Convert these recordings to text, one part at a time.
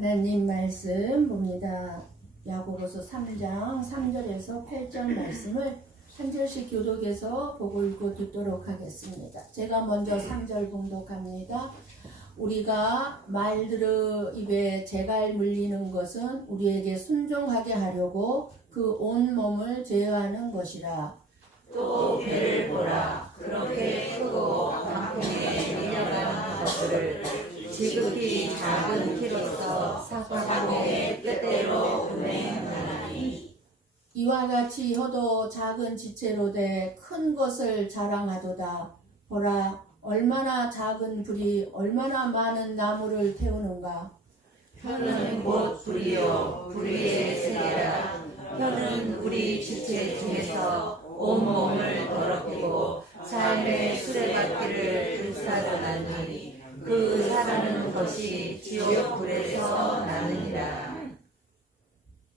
하나님 말씀 봅니다. 야고보서 3장 3절에서 8절 말씀을 한 절씩 교독해서 보고 읽고 듣도록 하겠습니다. 제가 먼저 3절 봉독합니다. 우리가 말들의 입에 재갈 물리는 것은 우리에게 순종하게 하려고 그 온 몸을 제어하는 것이라. 또 배를 보라. 그렇게 크고 광풍에 밀려가는 것들을 지극히 작은 키로서 사고의 뜻대로 운행하나니. 이와 같이 혀도 작은 지체로 돼 큰 것을 자랑하도다. 보라, 얼마나 작은 불이 얼마나 많은 나무를 태우는가. 혀는 곧 불이요 불의의 세계라. 혀는 우리 지체 중에서 온몸을 더럽히고 삶의 수레바퀴를 불사르나니 그 사는 것이 지옥불에서 나느니라.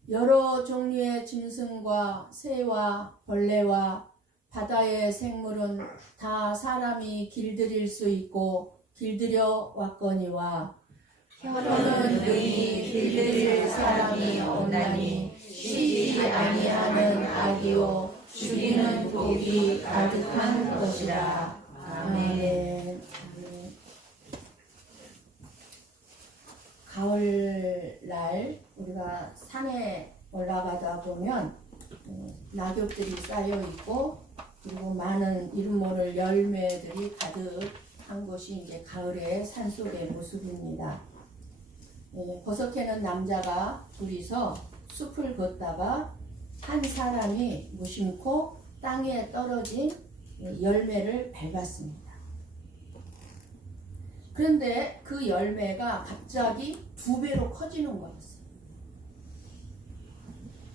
여러 종류의 짐승과 새와 벌레와 바다의 생물은 다 사람이 길들일 수 있고 길들여 왔거니와 혀는 능히 길들일 사람이 없나니 쉬지 아니하는 악이요 죽이는 독이 가득한 것이라. 아멘. 가을날 우리가 산에 올라가다 보면 낙엽들이 쌓여 있고 그리고 많은 이름 모를 열매들이 가득한 것이 이제 가을의 산속의 모습입니다. 버섯캐는 남자가 둘이서 숲을 걷다가 한 사람이 무심코 땅에 떨어진 열매를 밟았습니다. 그런데 그 열매가 갑자기 2배로 커지는 거였어요.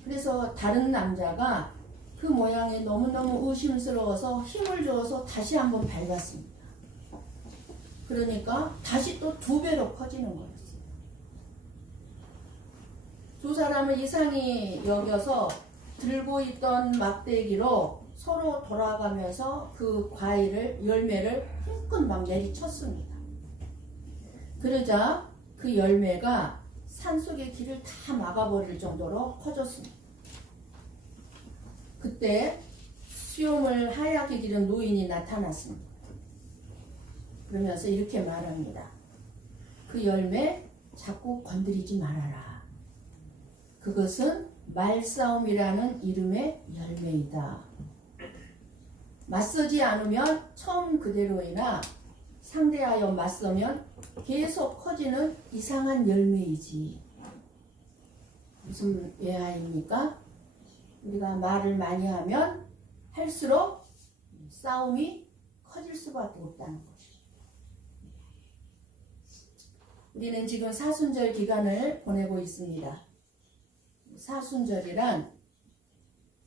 그래서 다른 남자가 그 모양이 너무너무 의심스러워서 힘을 줘서 다시 한번 밟았습니다. 그러니까 다시 또 2배로 커지는 거였어요. 두 사람은 이상히 여겨서 들고 있던 막대기로 서로 돌아가면서 그 열매를 힘껏 막 내리쳤습니다. 그러자 그 열매가 산속의 길을 다 막아버릴 정도로 커졌습니다. 그때 수염을 하얗게 기른 노인이 나타났습니다. 그러면서 이렇게 말합니다. 그 열매 자꾸 건드리지 말아라. 그것은 말싸움이라는 이름의 열매이다. 맞서지 않으면 처음 그대로이나 상대하여 맞서면 계속 커지는 이상한 열매이지. 무슨 예화입니까? 우리가 말을 많이 하면 할수록 싸움이 커질 수밖에 없다는 것이죠. 우리는 지금 사순절 기간을 보내고 있습니다. 사순절이란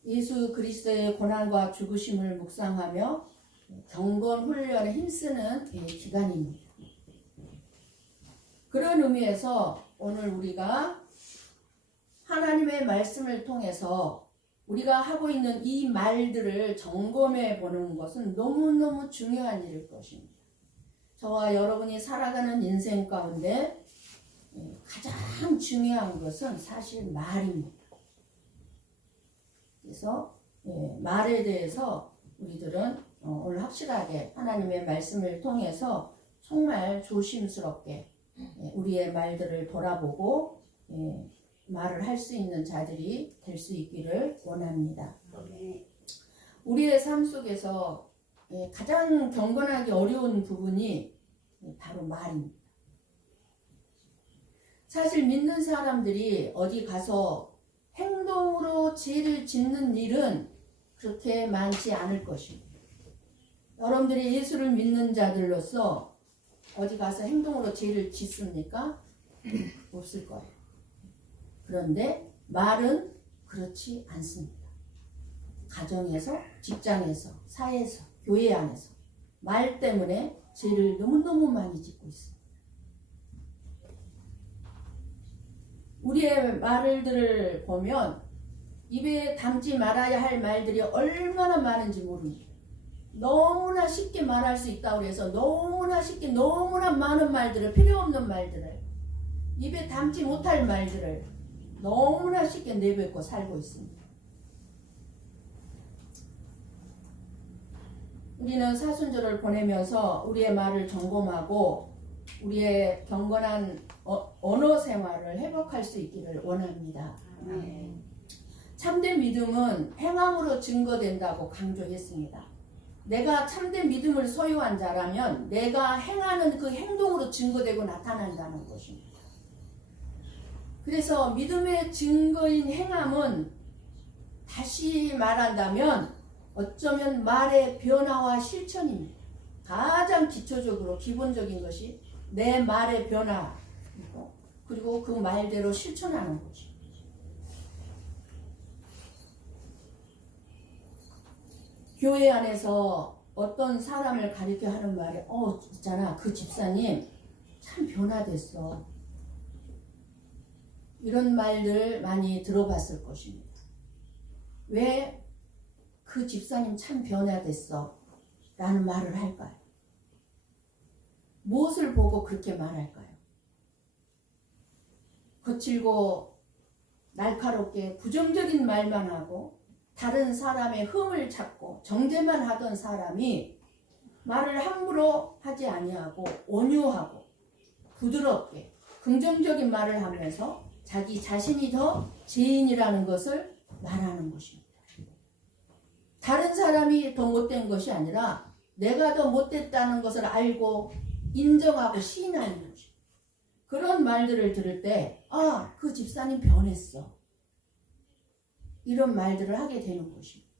예수 그리스도의 고난과 죽으심을 묵상하며 경건 훈련에 힘쓰는 기간입니다. 그런 의미에서 오늘 우리가 하나님의 말씀을 통해서 우리가 하고 있는 이 말들을 점검해 보는 것은 너무너무 중요한 일일 것입니다. 저와 여러분이 살아가는 인생 가운데 가장 중요한 것은 사실 말입니다. 그래서 말에 대해서 우리들은 오늘 확실하게 하나님의 말씀을 통해서 정말 조심스럽게 우리의 말들을 돌아보고 말을 할 수 있는 자들이 될 수 있기를 원합니다. 우리의 삶 속에서 가장 경건하기 어려운 부분이 바로 말입니다. 사실 믿는 사람들이 어디 가서 행동으로 죄를 짓는 일은 그렇게 많지 않을 것입니다. 여러분들이 예수를 믿는 자들로서 어디 가서 행동으로 죄를 짓습니까? 없을 거예요. 그런데 말은 그렇지 않습니다. 가정에서, 직장에서, 사회에서, 교회 안에서 말 때문에 죄를 너무너무 많이 짓고 있습니다. 우리의 말들을 보면 입에 담지 말아야 할 말들이 얼마나 많은지 모릅니다. 너무나 쉽게 말할 수 있다고 해서 너무나 쉽게 너무나 많은 말들을 필요 없는 말들을 입에 담지 못할 말들을 너무나 쉽게 내뱉고 살고 있습니다. 우리는 사순절을 보내면서 우리의 말을 점검하고 우리의 경건한 언어 생활을 회복할 수 있기를 원합니다. 참된 믿음은 행함으로 증거된다고 강조했습니다. 내가 참된 믿음을 소유한 자라면 내가 행하는 그 행동으로 증거되고 나타난다는 것입니다. 그래서 믿음의 증거인 행함은 다시 말한다면 어쩌면 말의 변화와 실천입니다. 가장 기초적으로 기본적인 것이 내 말의 변화이고 그리고 그 말대로 실천하는 것입니다. 교회 안에서 어떤 사람을 가리켜 하는 말이 있잖아 그 집사님 참 변화됐어. 이런 말들 많이 들어봤을 것입니다. 왜 그 집사님 참 변화됐어 라는 말을 할까요? 무엇을 보고 그렇게 말할까요? 거칠고 날카롭게 부정적인 말만 하고 다른 사람의 흠을 찾고 정죄만 하던 사람이 말을 함부로 하지 아니하고 온유하고 부드럽게 긍정적인 말을 하면서 자기 자신이 더 죄인이라는 것을 말하는 것입니다. 다른 사람이 더 못된 것이 아니라 내가 더 못됐다는 것을 알고 인정하고 시인하는 것입니다. 그런 말들을 들을 때 그 집사님 변했어. 이런 말들을 하게 되는 것입니다.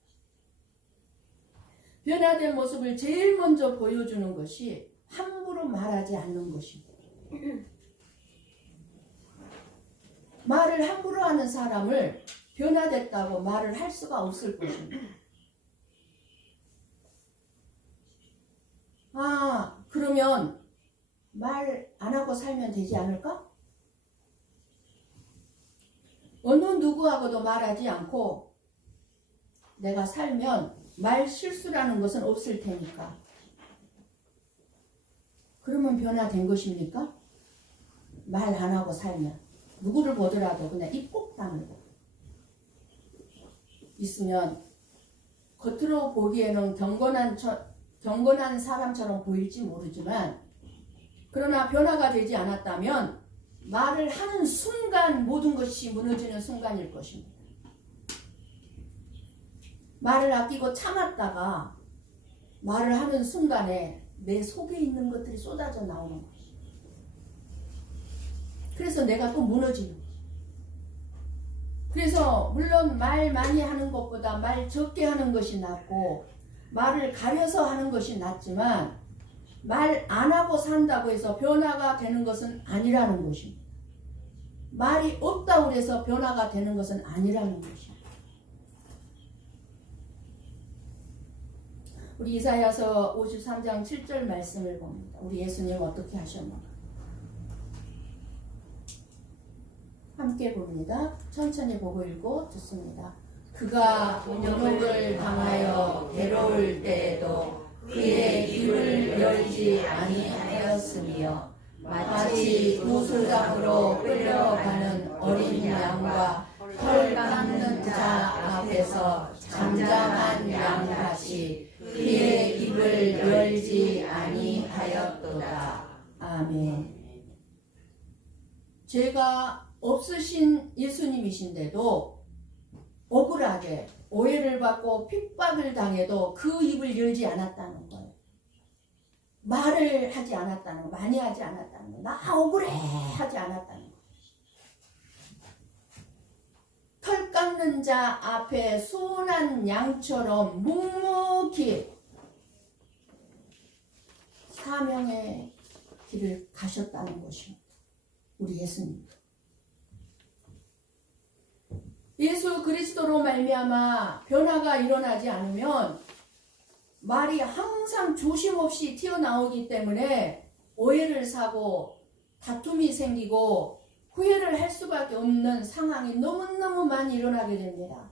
변화된 모습을 제일 먼저 보여주는 것이 함부로 말하지 않는 것입니다. 말을 함부로 하는 사람을 변화됐다고 말을 할 수가 없을 것입니다. 그러면 말 안 하고 살면 되지 않을까? 어느 누구하고도 말하지 않고 내가 살면 말 실수라는 것은 없을 테니까. 그러면 변화된 것입니까? 말 안 하고 살면 누구를 보더라도 그냥 입 꼭 다물고 있으면 겉으로 보기에는 경건한 사람처럼 보일지 모르지만 그러나 변화가 되지 않았다면 말을 하는 순간 모든 것이 무너지는 순간일 것입니다. 말을 아끼고 참았다가 말을 하는 순간에 내 속에 있는 것들이 쏟아져 나오는 것입니다. 그래서 내가 또 무너지는 거죠. 그래서 물론 말 많이 하는 것보다 말 적게 하는 것이 낫고 말을 가려서 하는 것이 낫지만 말 안 하고 산다고 해서 변화가 되는 것은 아니라는 것입니다. 말이 없다고 해서 변화가 되는 것은 아니라는 것입니다. 우리 이사야서 53장 7절 말씀을 봅니다. 우리 예수님 어떻게 하셨는가? 함께 봅니다. 천천히 보고 읽고 듣습니다. 그가 곤욕을 당하여 괴로울 때에도 그의 입을 열지 아니하였으며 마치 도수장으로 끌려가는 어린 양과 털 깎는 자 앞에서 잠잠한 양같이 그의 입을 열지 아니하였도다. 아멘. 죄가 없으신 예수님이신데도 억울하게 오해를 받고 핍박을 당해도 그 입을 열지 않았다는 거예요. 말을 하지 않았다는 거, 많이 하지 않았다는 거, 나 억울해 하지 않았다는 거. 털 깎는 자 앞에 순한 양처럼 묵묵히 사명의 길을 가셨다는 것입니다. 우리 예수님. 예수 그리스도로 말미암아 변화가 일어나지 않으면 말이 항상 조심 없이 튀어나오기 때문에 오해를 사고 다툼이 생기고 후회를 할 수밖에 없는 상황이 너무너무 많이 일어나게 됩니다.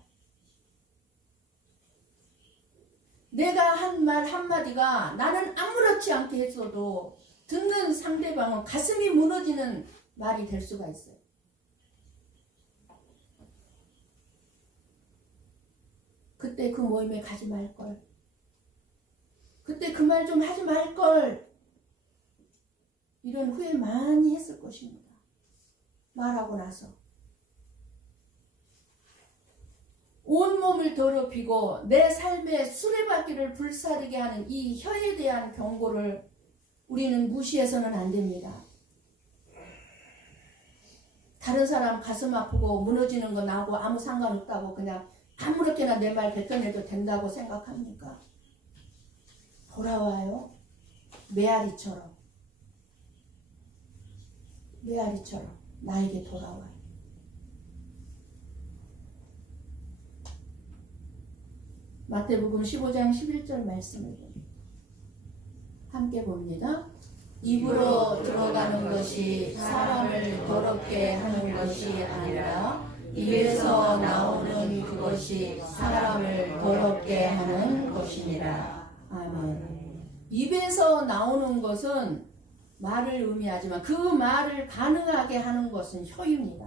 내가 한 말 한마디가 나는 아무렇지 않게 했어도 듣는 상대방은 가슴이 무너지는 말이 될 수가 있어요. 그때 그 모임에 가지 말걸. 그때 그 말 좀 하지 말걸. 이런 후회 많이 했을 것입니다. 말하고 나서. 온몸을 더럽히고 내 삶의 수레바퀴를 불사르게 하는 이 혀에 대한 경고를 우리는 무시해서는 안 됩니다. 다른 사람 가슴 아프고 무너지는 거 나하고 아무 상관없다고 그냥 아무렇게나 내 말 뱉어내도 된다고 생각합니까? 돌아와요. 메아리처럼. 메아리처럼 나에게 돌아와요. 마태복음 15장 11절 말씀을 봅니다. 함께 봅니다. 입으로 들어가는 것이 사람을 더럽게 하는 것이 아니라 입에서 나오는 그것이 사람을 더럽게 하는 것이니라. 아멘. 입에서 나오는 것은 말을 의미하지만 그 말을 가능하게 하는 것은 혀입니다.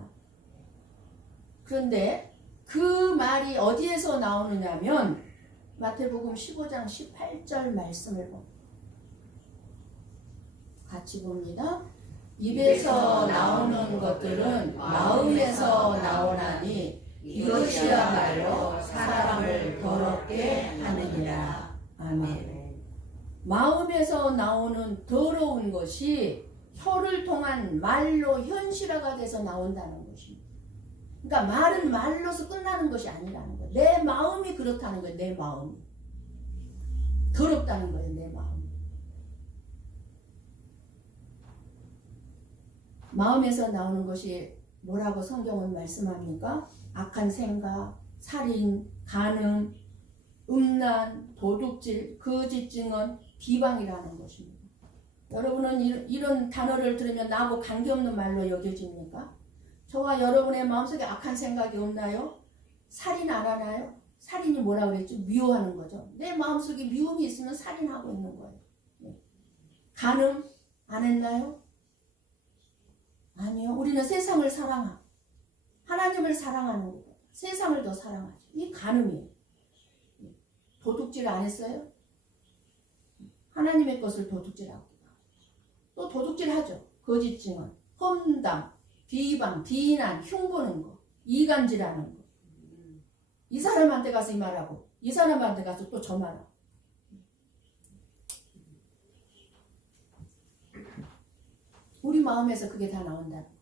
그런데 그 말이 어디에서 나오느냐면 마태복음 15장 18절 말씀을 봅니다. 같이 봅니다. 입에서 나오는 것들은 마음에서 나오나니 이것이야말로 사람을 더럽게 하느니라. 아멘. 마음에서 나오는 더러운 것이 혀를 통한 말로 현실화가 돼서 나온다는 것입니다. 그러니까 말은 말로서 끝나는 것이 아니라는 거예요. 내 마음이 그렇다는 거예요. 내 마음이. 더럽다는 거예요. 내 마음이. 마음에서 나오는 것이 뭐라고 성경은 말씀합니까? 악한 생각, 살인, 간음, 음란, 도둑질, 거짓 증언, 비방이라는 것입니다. 여러분은 이런 단어를 들으면 나하고 관계없는 말로 여겨집니까? 저와 여러분의 마음속에 악한 생각이 없나요? 살인 안 하나요? 살인이 뭐라고 그랬죠? 미워하는 거죠. 내 마음속에 미움이 있으면 살인하고 있는 거예요. 간음 안 했나요? 아니요. 우리는 세상을 사랑하고 하나님을 사랑하는 거예요. 세상을 더 사랑하죠. 이 간음이에요. 도둑질 안 했어요? 하나님의 것을 도둑질하고 또 도둑질하죠. 거짓 증언, 험담, 비방, 비난, 흉보는 거, 이간질하는 거. 이 사람한테 가서 이 말하고 이 사람한테 가서 또 저 말하고. 우리 마음에서 그게 다 나온다는 거예요.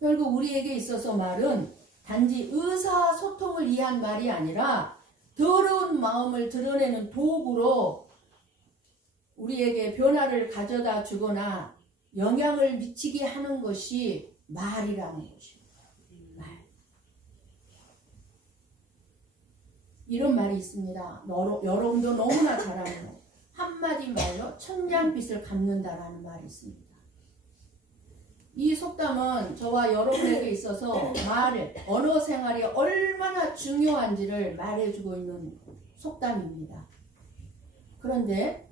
결국 우리에게 있어서 말은 단지 의사소통을 위한 말이 아니라 더러운 마음을 드러내는 도구로 우리에게 변화를 가져다 주거나 영향을 미치게 하는 것이 말이라는 것입니다. 말. 이런 말이 있습니다. 여러분도 너무나 잘 아는 거. 한마디 말로 천냥빚을 갚는다라는 말이 있습니다. 이 속담은 저와 여러분에게 있어서 말의 언어 생활이 얼마나 중요한지를 말해주고 있는 속담입니다. 그런데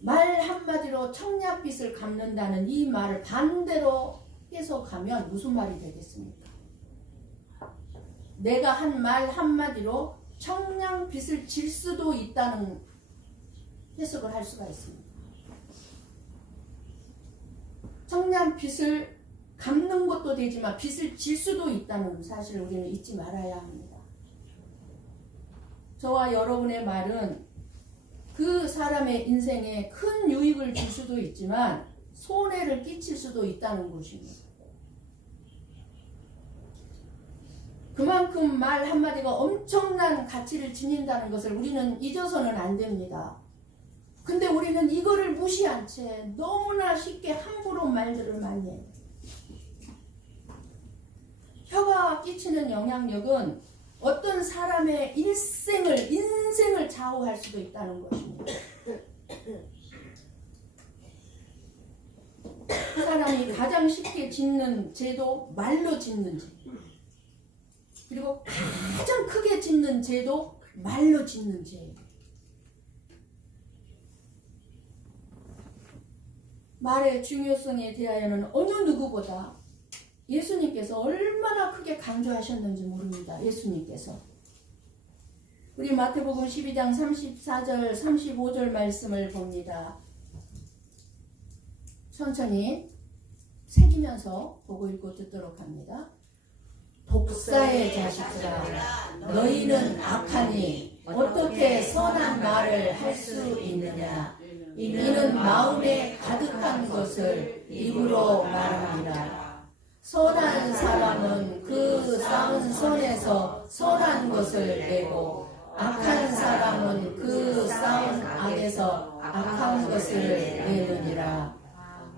말 한마디로 청량빚을 갚는다는 이 말을 반대로 해석하면 무슨 말이 되겠습니까? 내가 한 말 한마디로 청량빚을 질 수도 있다는 해석을 할 수가 있습니다. 청량빚을 갚는 것도 되지만 빚을 질 수도 있다는 사실을 우리는 잊지 말아야 합니다. 저와 여러분의 말은 그 사람의 인생에 큰 유익을 줄 수도 있지만 손해를 끼칠 수도 있다는 것입니다. 그만큼 말 한마디가 엄청난 가치를 지닌다는 것을 우리는 잊어서는 안 됩니다. 근데 우리는 이거를 무시한 채 너무나 쉽게 함부로 말들을 많이 해요. 혀가 끼치는 영향력은 어떤 사람의 인생을 좌우할 수도 있다는 것입니다. 사람이 가장 쉽게 짓는 죄도 말로 짓는 죄. 그리고 가장 크게 짓는 죄도 말로 짓는 죄예요. 말의 중요성에 대하여는 어느 누구보다 예수님께서 얼마나 크게 강조하셨는지 모릅니다. 예수님께서. 우리 마태복음 12장 34절 35절 말씀을 봅니다. 천천히 새기면서 보고 읽고 듣도록 합니다. 독사의 자식들아, 너희는 악하니 어떻게 선한 말을 할 수 있느냐? 이는 마음에 가득한 것을 입으로 말합니다. 선한 사람은 그 쌓은 선에서 선한 것을 내고, 악한 사람은 그 쌓은 악에서 악한 것을 내느니라.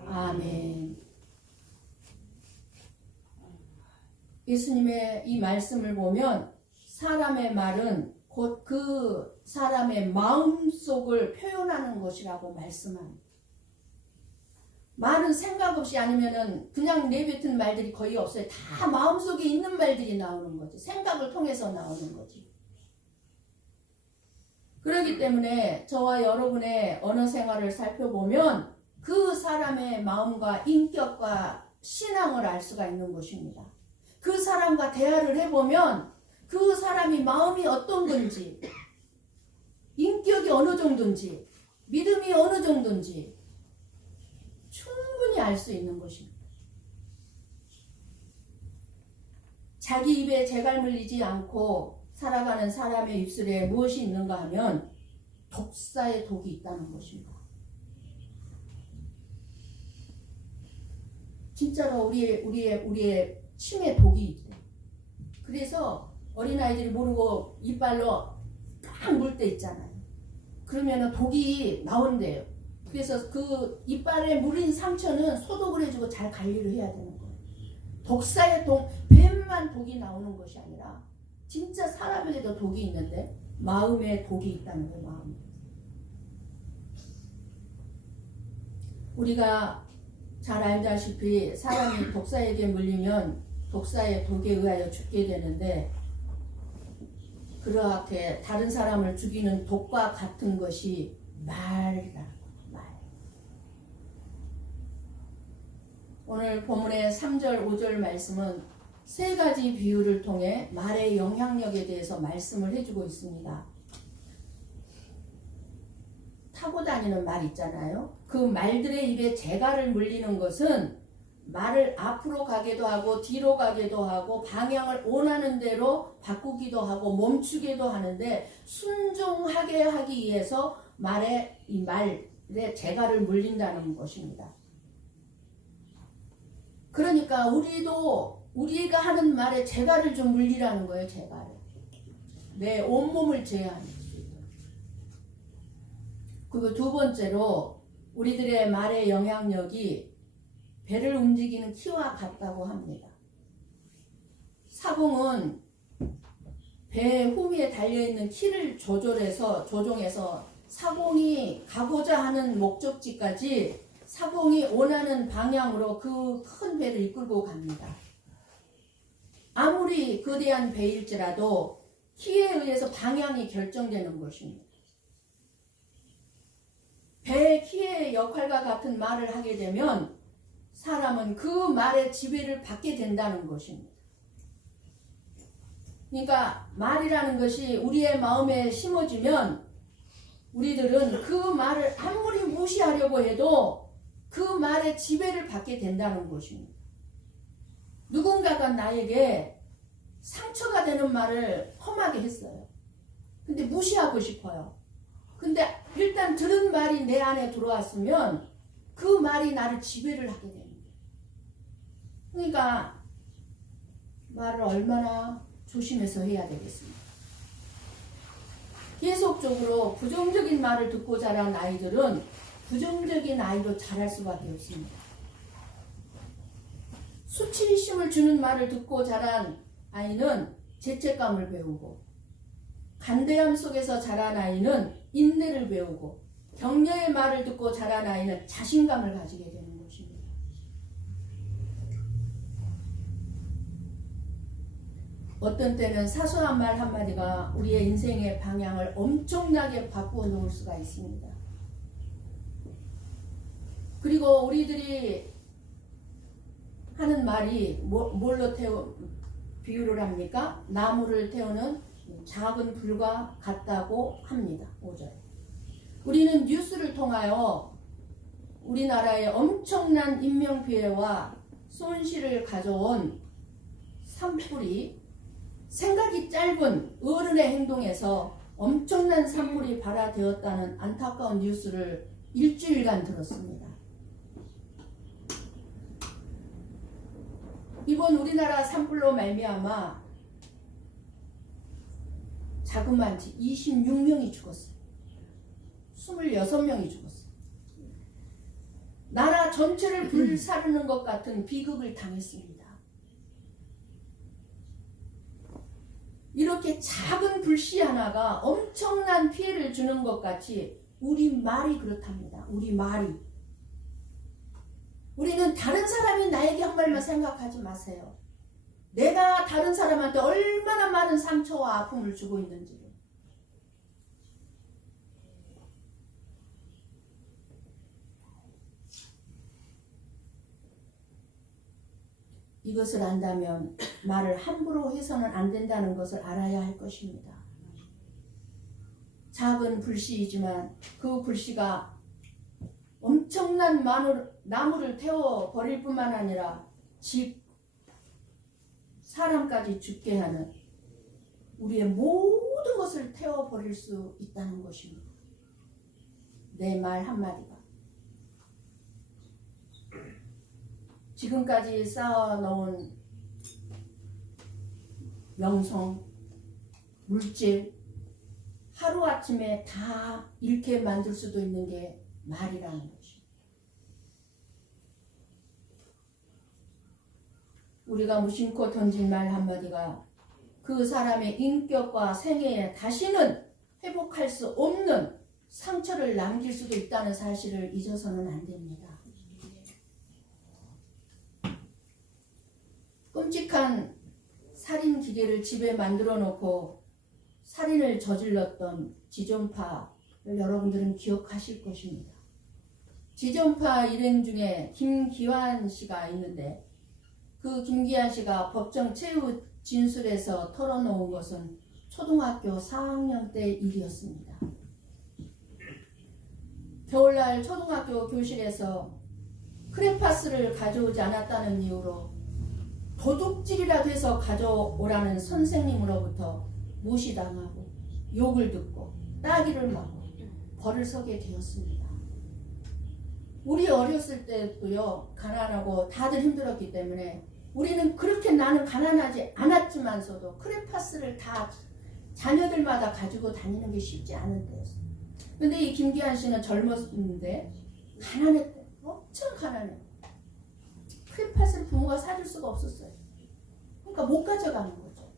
아멘. 예수님의 이 말씀을 보면 사람의 말은 곧 그 사람의 마음속을 표현하는 것이라고 말씀합니다. 말은 생각 없이 아니면은 그냥 내뱉은 말들이 거의 없어요. 다 마음속에 있는 말들이 나오는 거지. 생각을 통해서 나오는 거지. 그렇기 때문에 저와 여러분의 언어 생활을 살펴보면 그 사람의 마음과 인격과 신앙을 알 수가 있는 것입니다. 그 사람과 대화를 해보면 그 사람이 마음이 어떤 건지, 인격이 어느 정도인지, 믿음이 어느 정도인지 충분히 알 수 있는 것입니다. 자기 입에 재갈 물리지 않고 살아가는 사람의 입술에 무엇이 있는가 하면 독사의 독이 있다는 것입니다. 진짜로 우리의 침에 독이 있대. 그래서 어린아이들이 모르고 이빨로 딱 물 때 있잖아요. 그러면 독이 나온대요. 그래서 그 이빨에 물린 상처는 소독을 해주고 잘 관리를 해야 되는 거예요. 독사의 독, 뱀만 독이 나오는 것이 아니라 진짜 사람에게도 독이 있는데 마음에 독이 있다는 거예요. 마음에. 우리가 잘 알다시피 사람이 독사에게 물리면 독사의 독에 의하여 죽게 되는데, 그렇게 다른 사람을 죽이는 독과 같은 것이 말이라는 거예요. 말. 오늘 본문의 3절 5절 말씀은 세 가지 비유를 통해 말의 영향력에 대해서 말씀을 해주고 있습니다. 타고 다니는 말 있잖아요. 그 말들의 입에 재갈을 물리는 것은 말을 앞으로 가게도 하고 뒤로 가게도 하고 방향을 원하는 대로 바꾸기도 하고 멈추기도 하는데, 순종하게 하기 위해서 이 말에 재갈을 물린다는 것입니다. 그러니까 우리가 하는 말에 재갈을 좀 물리라는 거예요. 재갈을. 내 온몸을 제어하는 수 있도록. 그리고 두 번째로 우리들의 말의 영향력이 배를 움직이는 키와 같다고 합니다. 사공은 배 후미에 달려있는 키를 조종해서 사공이 가고자 하는 목적지까지 사공이 원하는 방향으로 그 큰 배를 이끌고 갑니다. 아무리 거대한 배일지라도 키에 의해서 방향이 결정되는 것입니다. 배의 키의 역할과 같은 말을 하게 되면 사람은 그 말의 지배를 받게 된다는 것입니다. 그러니까 말이라는 것이 우리의 마음에 심어지면 우리들은 그 말을 아무리 무시하려고 해도 그 말의 지배를 받게 된다는 것입니다. 누군가가 나에게 상처가 되는 말을 험하게 했어요. 근데 무시하고 싶어요. 근데 일단 들은 말이 내 안에 들어왔으면 그 말이 나를 지배를 하게 됩니다. 그러니까 말을 얼마나 조심해서 해야 되겠습니까? 계속적으로 부정적인 말을 듣고 자란 아이들은 부정적인 아이로 자랄 수밖에 없습니다. 수치심을 주는 말을 듣고 자란 아이는 죄책감을 배우고, 간대함 속에서 자란 아이는 인내를 배우고, 격려의 말을 듣고 자란 아이는 자신감을 가지게 되는 것입니다. 어떤 때는 사소한 말 한마디가 우리의 인생의 방향을 엄청나게 바꾸어 놓을 수가 있습니다. 그리고 우리들이 하는 말이 뭘로 비유를 합니까? 나무를 태우는 작은 불과 같다고 합니다. 5절. 우리는 뉴스를 통하여 우리나라의 엄청난 인명피해와 손실을 가져온 산불이 생각이 짧은 어른의 행동에서 엄청난 산불이 발화되었다는 안타까운 뉴스를 일주일간 들었습니다. 이번 우리나라 산불로 말미암아 자그마치 26명이 죽었어요. 26명이 죽었어요. 나라 전체를 불사르는 것 같은 비극을 당했습니다. 이렇게 작은 불씨 하나가 엄청난 피해를 주는 것 같이 우리 말이 그렇답니다. 우리 말이. 우리는 다른 사람이 나에게 한 말만 생각하지 마세요. 내가 다른 사람한테 얼마나 많은 상처와 아픔을 주고 있는지를. 이것을 안다면 말을 함부로 해서는 안 된다는 것을 알아야 할 것입니다. 작은 불씨이지만 그 불씨가 엄청난 나무를 태워버릴 뿐만 아니라 집, 사람까지 죽게 하는 우리의 모든 것을 태워버릴 수 있다는 것입니다. 내 말 한마디가. 지금까지 쌓아놓은 명성, 물질, 하루아침에 다 잃게 만들 수도 있는 게 말이라는 것입니다. 우리가 무심코 던진 말 한마디가 그 사람의 인격과 생애에 다시는 회복할 수 없는 상처를 남길 수도 있다는 사실을 잊어서는 안 됩니다. 끔찍한 살인 기계를 집에 만들어 놓고 살인을 저질렀던 지존파를 여러분들은 기억하실 것입니다. 지존파 일행 중에 김기환 씨가 있는데 그 김기환 씨가 법정 최후 진술에서 털어놓은 것은 초등학교 4학년 때 일이었습니다. 겨울날 초등학교 교실에서 크레파스를 가져오지 않았다는 이유로 도둑질이라도 해서 가져오라는 선생님으로부터 무시당하고 욕을 듣고 따귀를 맞고 벌을 서게 되었습니다. 우리 어렸을 때도요, 가난하고 다들 힘들었기 때문에 우리는 그렇게 나는 가난하지 않았지만서도 크레파스를 다 자녀들마다 가지고 다니는 게 쉽지 않은 때였어요. 근데 이 김기환 씨는 젊었는데 가난했대. 엄청 가난해. 크레파스를 부모가 사줄 수가 없었어요. 그러니까 못 가져가는 거죠.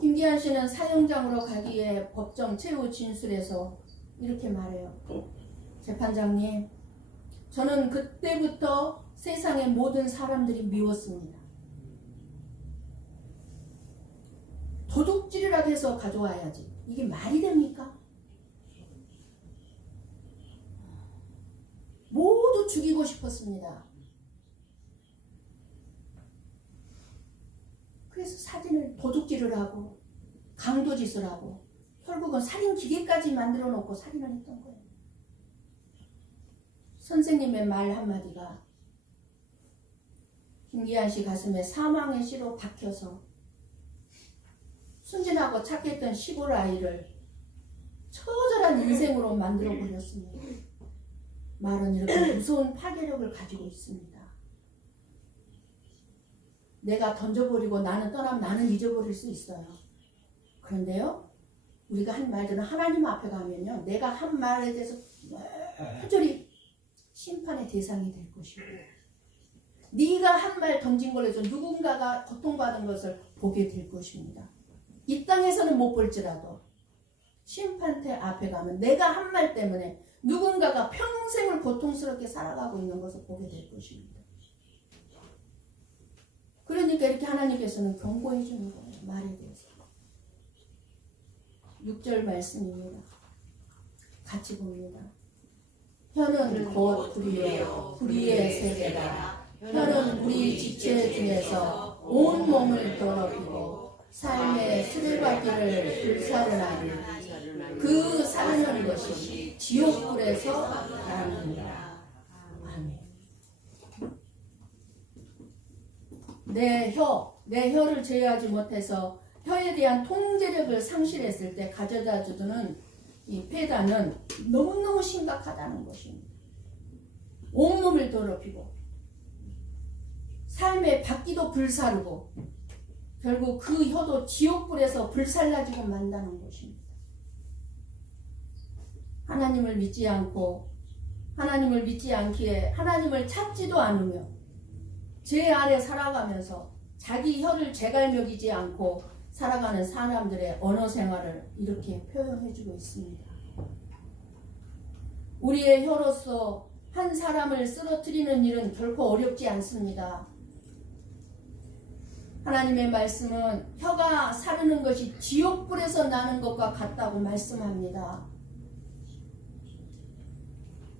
김기환 씨는 사형장으로 가기에 법정 최후 진술에서 이렇게 말해요. 재판장님, 저는 그때부터 세상의 모든 사람들이 미웠습니다. 도둑질이라도 해서 가져와야지. 이게 말이 됩니까? 모두 죽이고 싶었습니다. 그래서 사진을 도둑질을 하고 강도짓을 하고 결국은 살인 기계까지 만들어 놓고 살인을 했던 거예요. 선생님의 말 한마디가 김기환 씨 가슴에 사망의 씨로 박혀서 순진하고 착했던 시골 아이를 처절한 인생으로 만들어 버렸습니다. 말은 이렇게 무서운 파괴력을 가지고 있습니다. 내가 던져버리고 나는 떠나면 나는 잊어버릴 수 있어요. 그런데요, 우리가 한 말들은 하나님 앞에 가면요, 내가 한 말에 대해서 모조리 심판의 대상이 될 것입니다. 네가 한 말 던진 걸로 해서 누군가가 고통받은 것을 보게 될 것입니다. 이 땅에서는 못 볼지라도 심판대 앞에 가면 내가 한 말 때문에 누군가가 평생을 고통스럽게 살아가고 있는 것을 보게 될 것입니다. 그러니까 이렇게 하나님께서는 경고해 주는 거예요. 말에 대해서. 6절 말씀입니다. 같이 봅니다. 혀는 곧 불이요 불의의 세계라. 혀는 우리 지체 중에서 온 몸을 더럽히고 삶의 수레바퀴를 불사르나니 그 사르는 것이 지옥불에서 나느니라. 아멘. 내 혀를 제어하지 못해서 혀에 대한 통제력을 상실했을 때 가져다 주는 이 폐단은 너무너무 심각하다는 것입니다. 온몸을 더럽히고 삶의 바퀴도 불사르고 결국 그 혀도 지옥불에서 불살라지고 만다는 것입니다. 하나님을 믿지 않고 하나님을 믿지 않기에 하나님을 찾지도 않으며 죄 아래 살아가면서 자기 혀를 제갈먹이지 않고 살아가는 사람들의 언어 생활을 이렇게 표현해주고 있습니다. 우리의 혀로서 한 사람을 쓰러뜨리는 일은 결코 어렵지 않습니다. 하나님의 말씀은 혀가 사르는 것이 지옥불에서 나는 것과 같다고 말씀합니다.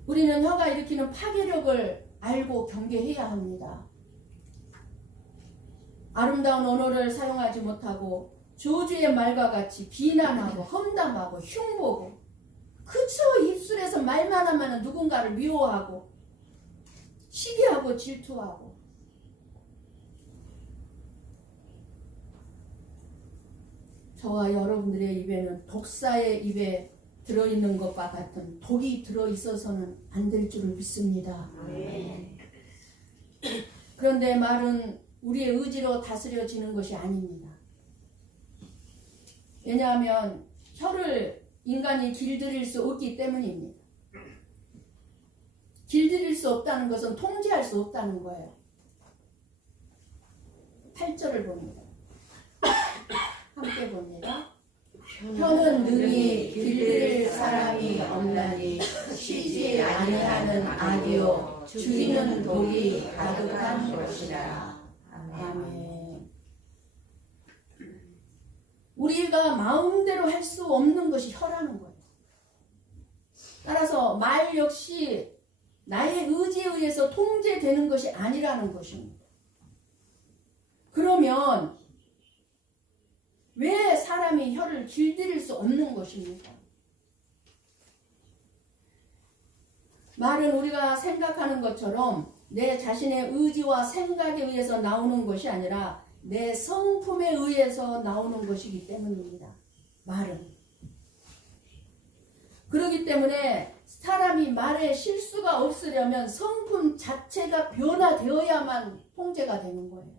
우리는 혀가 일으키는 파괴력을 알고 경계해야 합니다. 아름다운 언어를 사용하지 못하고 저주의 말과 같이 비난하고 험담하고 흉보고 그저 입술에서 말만 하면 누군가를 미워하고 시기하고 질투하고 저와 여러분들의 입에는 독사의 입에 들어있는 것과 같은 독이 들어있어서는 안 될 줄을 믿습니다. 그런데 말은 우리의 의지로 다스려지는 것이 아닙니다. 왜냐하면 혀를 인간이 길들일 수 없기 때문입니다. 길들일 수 없다는 것은 통제할 수 없다는 거예요. 8절을 봅니다. 함께 봅니다. 혀는 능히 길들일 사람이 없나니 쉬지 아니하는 악이요 죽이는 독이 가득한 것이라. 아멘. 우리가 마음대로 할 수 없는 것이 혀라는 거예요. 따라서 말 역시 나의 의지에 의해서 통제되는 것이 아니라는 것입니다. 그러면 왜 사람이 혀를 길들일 수 없는 것입니까? 말은 우리가 생각하는 것처럼 내 자신의 의지와 생각에 의해서 나오는 것이 아니라 내 성품에 의해서 나오는 것이기 때문입니다. 말은. 그렇기 때문에 사람이 말에 실수가 없으려면 성품 자체가 변화되어야만 통제가 되는 거예요.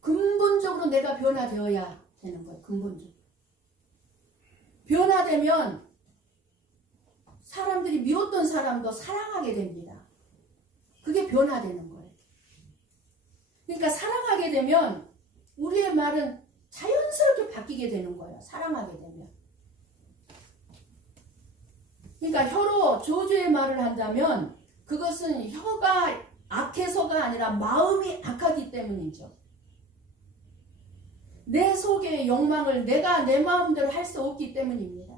근본적으로 내가 변화되어야 되는 거예요. 근본적으로. 변화되면 사람들이 미웠던 사람도 사랑하게 됩니다. 그게 변화되는 거예요. 그러니까 사랑하게 되면 우리의 말은 자연스럽게 바뀌게 되는 거예요. 사랑하게 되면. 그러니까 혀로 저주의 말을 한다면 그것은 혀가 악해서가 아니라 마음이 악하기 때문이죠. 내 속의 욕망을 내가 내 마음대로 할 수 없기 때문입니다.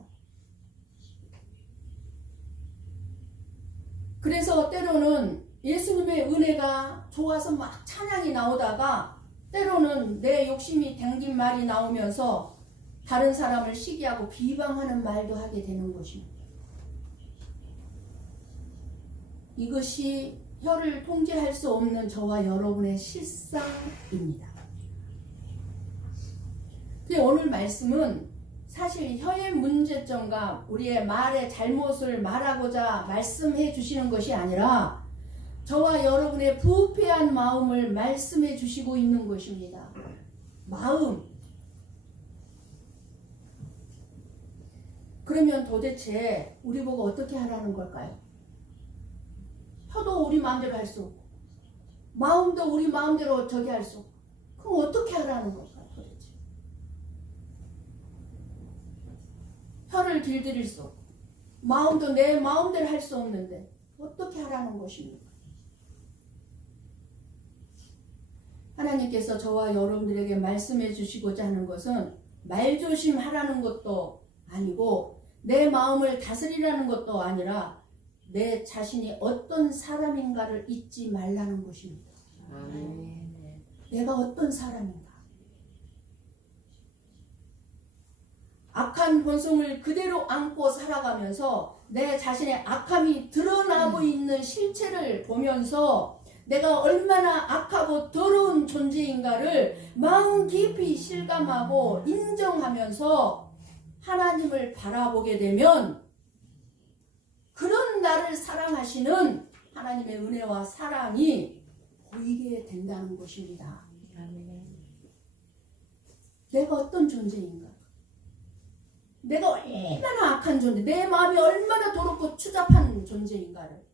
그래서 때로는 예수님의 은혜가 좋아서 막 찬양이 나오다가 때로는 내 욕심이 댕긴 말이 나오면서 다른 사람을 시기하고 비방하는 말도 하게 되는 것입니다. 이것이 혀를 통제할 수 없는 저와 여러분의 실상입니다. 오늘 말씀은 사실 혀의 문제점과 우리의 말의 잘못을 말하고자 말씀해 주시는 것이 아니라 저와 여러분의 부패한 마음을 말씀해 주시고 있는 것입니다. 마음. 그러면 도대체 우리 보고 어떻게 하라는 걸까요? 혀도 우리 마음대로 할 수 없고 마음도 우리 마음대로 저기 할 수 없고 그럼 어떻게 하라는 걸까요? 도대체 혀를 길들일 수 없고 마음도 내 마음대로 할 수 없는데 어떻게 하라는 것입니까? 하나님께서 저와 여러분들에게 말씀해 주시고자 하는 것은 말조심하라는 것도 아니고 내 마음을 다스리라는 것도 아니라 내 자신이 어떤 사람인가를 잊지 말라는 것입니다. 내가 어떤 사람인가. 악한 본성을 그대로 안고 살아가면서 내 자신의 악함이 드러나고 있는 실체를 보면서 내가 얼마나 악하고 더러운 존재인가를 마음 깊이 실감하고 인정하면서 하나님을 바라보게 되면 그런 나를 사랑하시는 하나님의 은혜와 사랑이 보이게 된다는 것입니다. 내가 어떤 존재인가? 내가 얼마나 악한 존재, 내 마음이 얼마나 더럽고 추잡한 존재인가를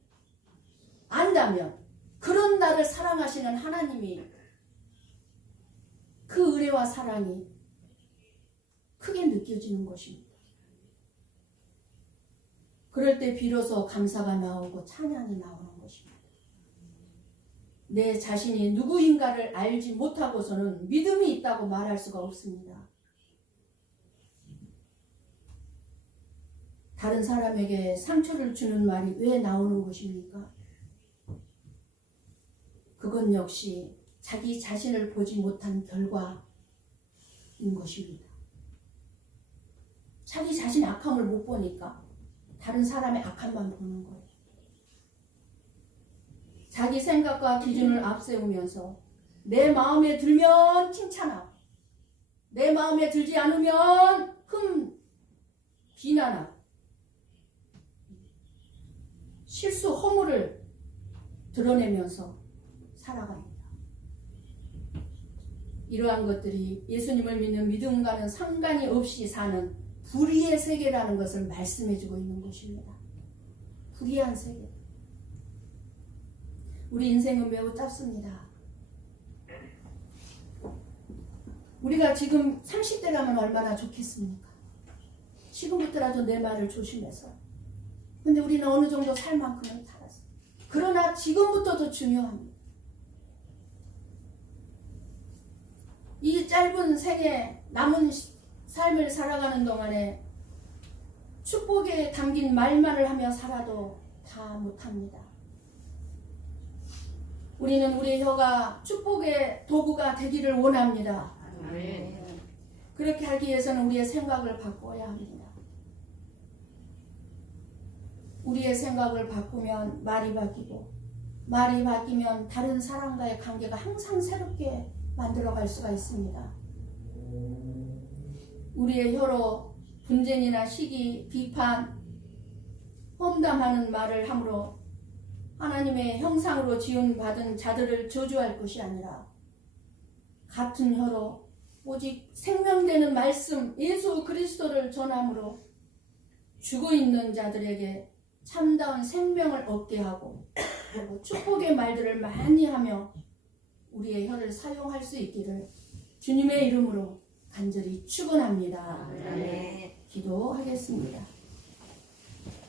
안다면 그런 나를 사랑하시는 하나님이 그 은혜와 사랑이 크게 느껴지는 것입니다. 그럴 때 비로소 감사가 나오고 찬양이 나오는 것입니다. 내 자신이 누구인가를 알지 못하고서는 믿음이 있다고 말할 수가 없습니다. 다른 사람에게 상처를 주는 말이 왜 나오는 것입니까? 그건 역시 자기 자신을 보지 못한 결과인 것입니다. 자기 자신의 악함을 못 보니까 다른 사람의 악함만 보는 거예요. 자기 생각과 기준을 앞세우면서 내 마음에 들면 칭찬하고 내 마음에 들지 않으면 비난하고 실수 허물을 드러내면서 살아갑니다. 이러한 것들이 예수님을 믿는 믿음과는 상관이 없이 사는 불의의 세계라는 것을 말씀해주고 있는 것입니다. 불의한 세계. 우리 인생은 매우 짧습니다. 우리가 지금 30대라면 얼마나 좋겠습니까? 지금부터라도 내 말을 조심해서. 근데 우리는 어느 정도 살 만큼은 살았어요. 그러나 지금부터 더 중요합니다. 이 짧은 생에 남은 삶을 살아가는 동안에 축복에 담긴 말만을 하며 살아도 다 못합니다. 우리는 우리 혀가 축복의 도구가 되기를 원합니다. 그렇게 하기 위해서는 우리의 생각을 바꿔야 합니다. 우리의 생각을 바꾸면 말이 바뀌고 말이 바뀌면 다른 사람과의 관계가 항상 새롭게 만들어갈 수가 있습니다. 우리의 혀로 분쟁이나 시기, 비판, 험담하는 말을 함으로 하나님의 형상으로 지음받은 자들을 저주할 것이 아니라 같은 혀로 오직 생명되는 말씀 예수 그리스도를 전함으로 죽어있는 자들에게 참다운 생명을 얻게 하고 그리고 축복의 말들을 많이 하며 우리의 혀를 사용할 수 있기를 주님의 이름으로 간절히 축원합니다. 기도하겠습니다.